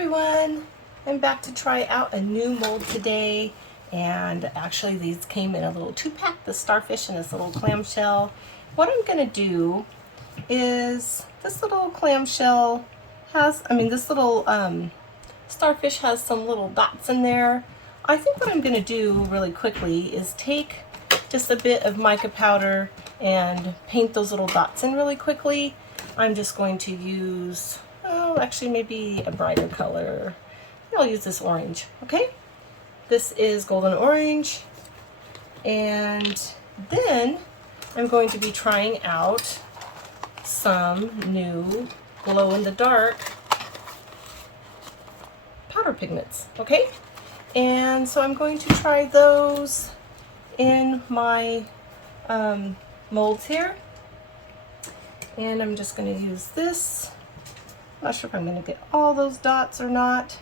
everyone, I'm back to try out a new mold today, and actually these came in a little 2-pack, the starfish and this little clamshell. What I'm going to do is this little clamshell has, this little starfish has some little dots in there. I think what I'm going to do really quickly is take just a bit of mica powder and paint those little dots in really quickly. I'm just going to use, actually maybe a brighter color. I'll use this orange, okay? This is golden orange. And then I'm going to be trying out some new glow-in-the-dark powder pigments, okay? And so I'm going to try those in my molds here. And I'm just going to use this. I'm not sure if I'm going to get all those dots or not,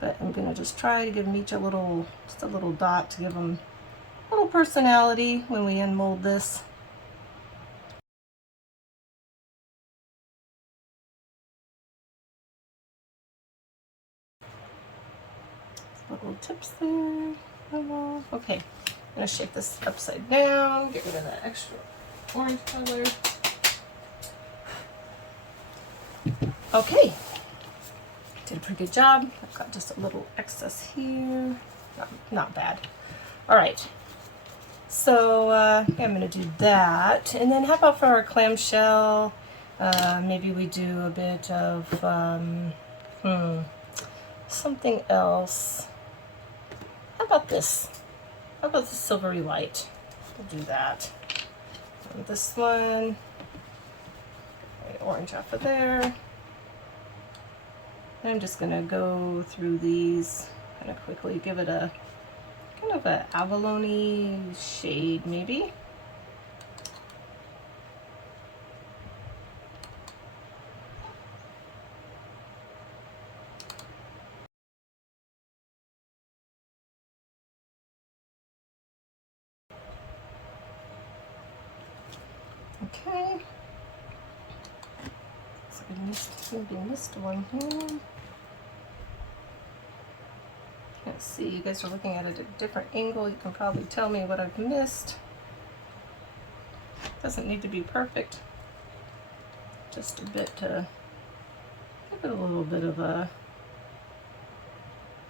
but I'm going to just try to give them each just a little dot to give them a little personality when we unmold this. Little tips there. Okay, I'm going to shake this upside down, get rid of that extra orange color. Okay, did a pretty good job. I've got just a little excess here. Not bad. All right, so yeah, I'm going to do that. And then how about for our clamshell? Maybe we do a bit of something else. How about this? How about the silvery white? We'll do that. And this one, orange off of there. I'm just gonna go through these kind of quickly, give it a kind of a abalone shade maybe. Okay. So I missed one here. Can't see, you guys are looking at it at a different angle. You can probably tell me what I've missed. Doesn't need to be perfect. Just a bit to give it a little bit of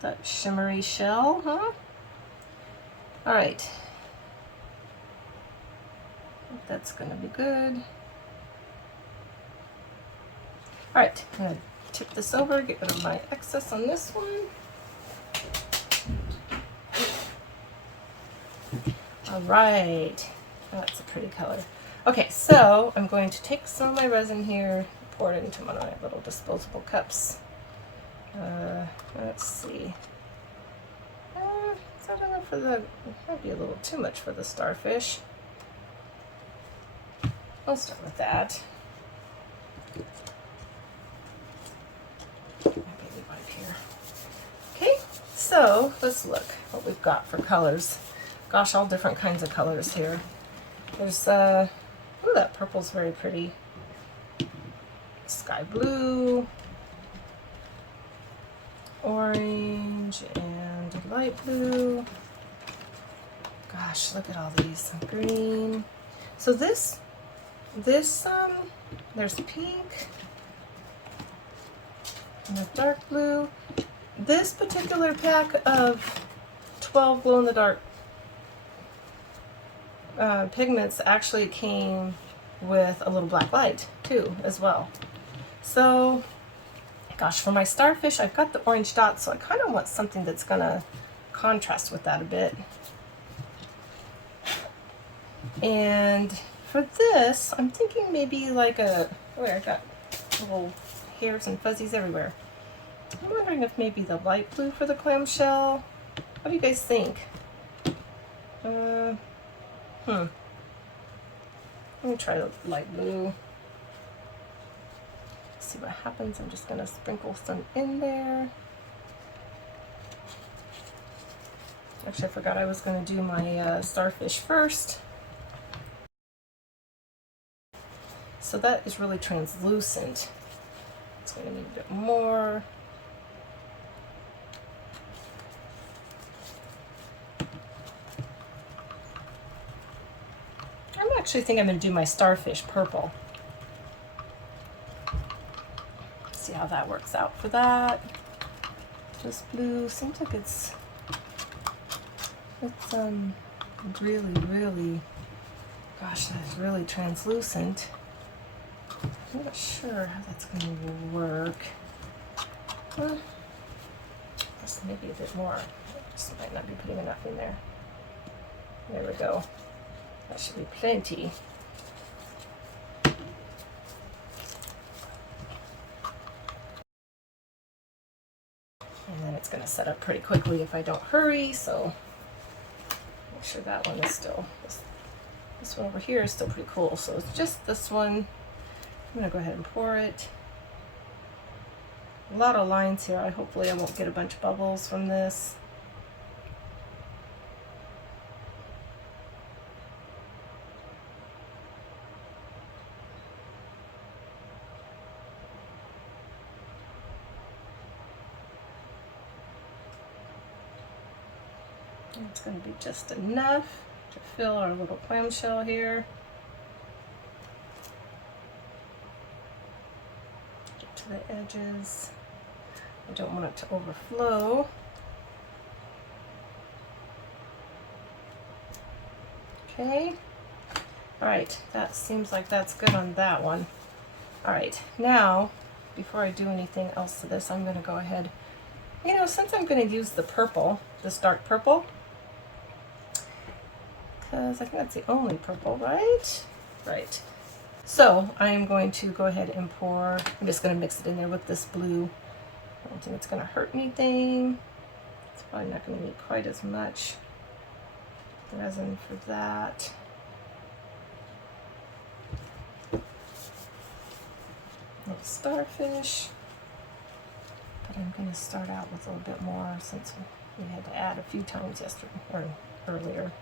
that shimmery shell, huh? All right. I think that's gonna be good. All right, I'm gonna tip this over, get rid of my excess on this one. All right, that's a pretty color. Okay, so I'm going to take some of my resin here, pour it into one of my little disposable cups. Let's see. I don't know, it might be a little too much for the starfish. I'll start with that. My baby wipe here. Okay, so let's look what we've got for colors. Gosh, all different kinds of colors here. There's, ooh, that purple's very pretty. Sky blue, orange, and light blue. Gosh, look at all these. Green. So this, there's pink and the dark blue. This particular pack of 12 glow-in-the-dark pigments actually came with a little black light too as well. So gosh, for my starfish I've got the orange dots, so I kind of want something that's gonna contrast with that a bit. And for this I'm thinking maybe like I got little hairs and fuzzies everywhere. I'm wondering if maybe the light blue for the clamshell. What do you guys think? Let me try the light blue. See what happens. I'm just gonna sprinkle some in there. Actually, I forgot I was gonna do my starfish first. So that is really translucent. It's gonna need a bit more. actually think I'm going to do my starfish purple. See how that works out for that. This blue seems like it's really, gosh, that's really translucent. I'm not sure how that's going to work. Just maybe a bit more. Just might not be putting enough in there. There we go. That should be plenty. And then it's going to set up pretty quickly if I don't hurry, so make sure that one is still, this one over here is still pretty cool. So it's just this one. I'm going to go ahead and pour it. A lot of lines here. Hopefully I won't get a bunch of bubbles from this. It's going to be just enough to fill our little clamshell here. Get to the edges. I don't want it to overflow. Okay. All right, that seems like that's good on that one. All right, now, before I do anything else to this, I'm going to go ahead, since I'm going to use the purple, this dark purple, because I think that's the only purple, right? Right. So I'm going to go ahead and pour, I'm just going to mix it in there with this blue. I don't think it's going to hurt anything. It's probably not going to need quite as much resin for that. Little starfish. But I'm going to start out with a little bit more since we had to add a few times yesterday or earlier.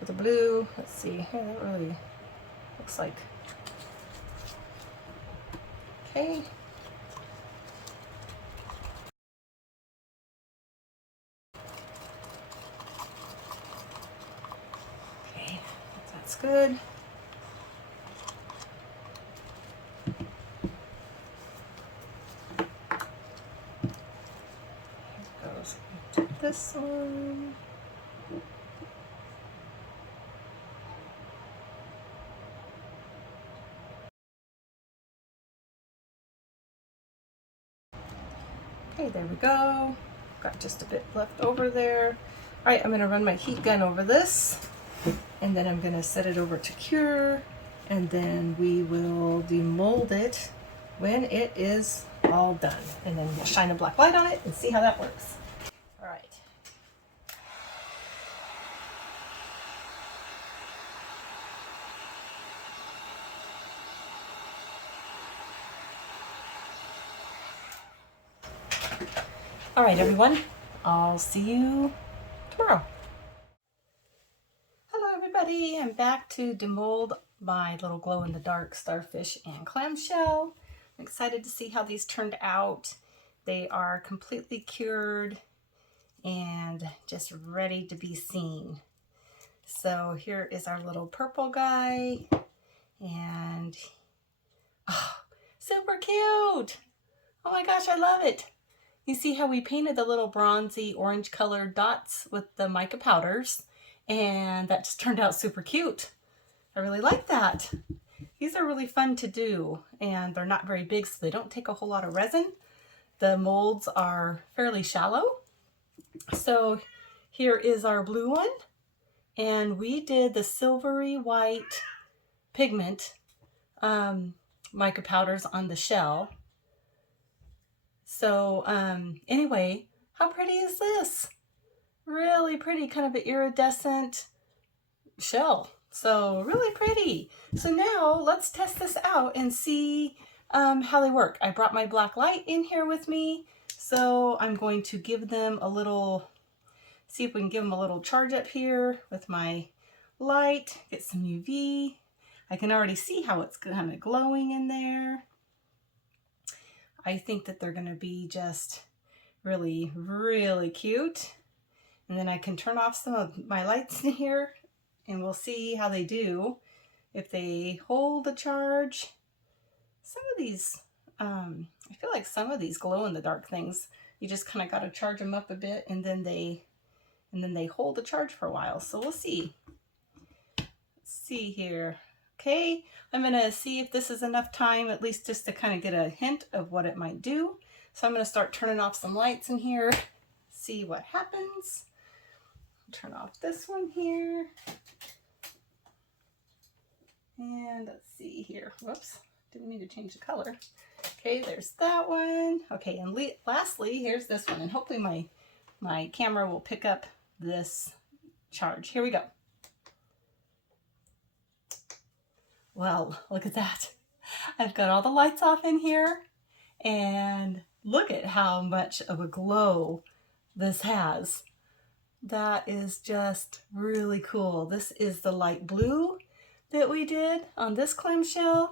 With the blue, let's see, yeah, that really looks like, okay. Okay, that's good. Here goes this one. Okay, there we go. Got just a bit left over there. All right, I'm going to run my heat gun over this, and then I'm going to set it over to cure, and then we will demold it when it is all done. And then we'll shine a black light on it and see how that works. All right. All right, everyone. I'll see you tomorrow. Hello, everybody. I'm back to demold my little glow-in-the-dark starfish and clamshell. I'm excited to see how these turned out. They are completely cured and just ready to be seen. So here is our little purple guy, and oh, super cute. Oh my gosh, I love it. You see how we painted the little bronzy orange colored dots with the mica powders, and that just turned out super cute. I really like that. These are really fun to do, and they're not very big, so they don't take a whole lot of resin. The molds are fairly shallow. So here is our blue one, and we did the silvery white pigment mica powders on the shell. So anyway, how pretty is this? Really pretty, kind of an iridescent shell. So really pretty. So now let's test this out and see how they work. I brought my black light in here with me. So I'm going to give them a little, see if we can give them a little charge up here with my light, get some UV. I can already see how it's kind of glowing in there. I think that they're going to be just really, really cute. And then I can turn off some of my lights in here and we'll see how they do. if they hold the charge. Some of these, I feel like some of these glow in the dark things, you just kind of got to charge them up a bit, and then they hold the charge for a while. So we'll see. Let's see here. Okay, I'm gonna see if this is enough time, at least just to kind of get a hint of what it might do. So I'm gonna start turning off some lights in here, see what happens. Turn off this one here. And let's see here. Whoops, didn't mean to change the color. Okay, there's that one. Okay, and lastly, here's this one. And hopefully my camera will pick up this charge. Here we go. Well, look at that. I've got all the lights off in here. And look at how much of a glow this has. That is just really cool. This is the light blue that we did on this clamshell.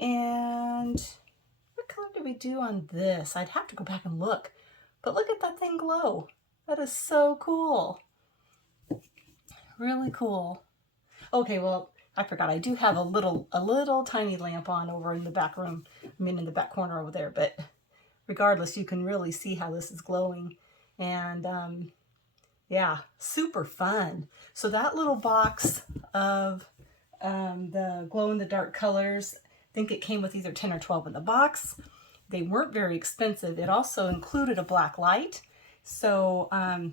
And what color did we do on this? I'd have to go back and look. But look at that thing glow. That is so cool. Really cool. Okay, well, I forgot. I do have a little tiny lamp on over in the back room. I mean, in the back corner over there. But regardless, you can really see how this is glowing. And yeah, super fun. So that little box of the glow-in-the-dark colors, I think it came with either 10 or 12 in the box. They weren't very expensive. It also included a black light. So,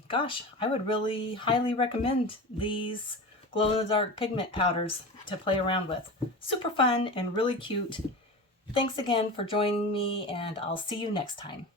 gosh, I would really highly recommend these glow-in-the-dark pigment powders to play around with. Super fun and really cute. Thanks again for joining me, and I'll see you next time.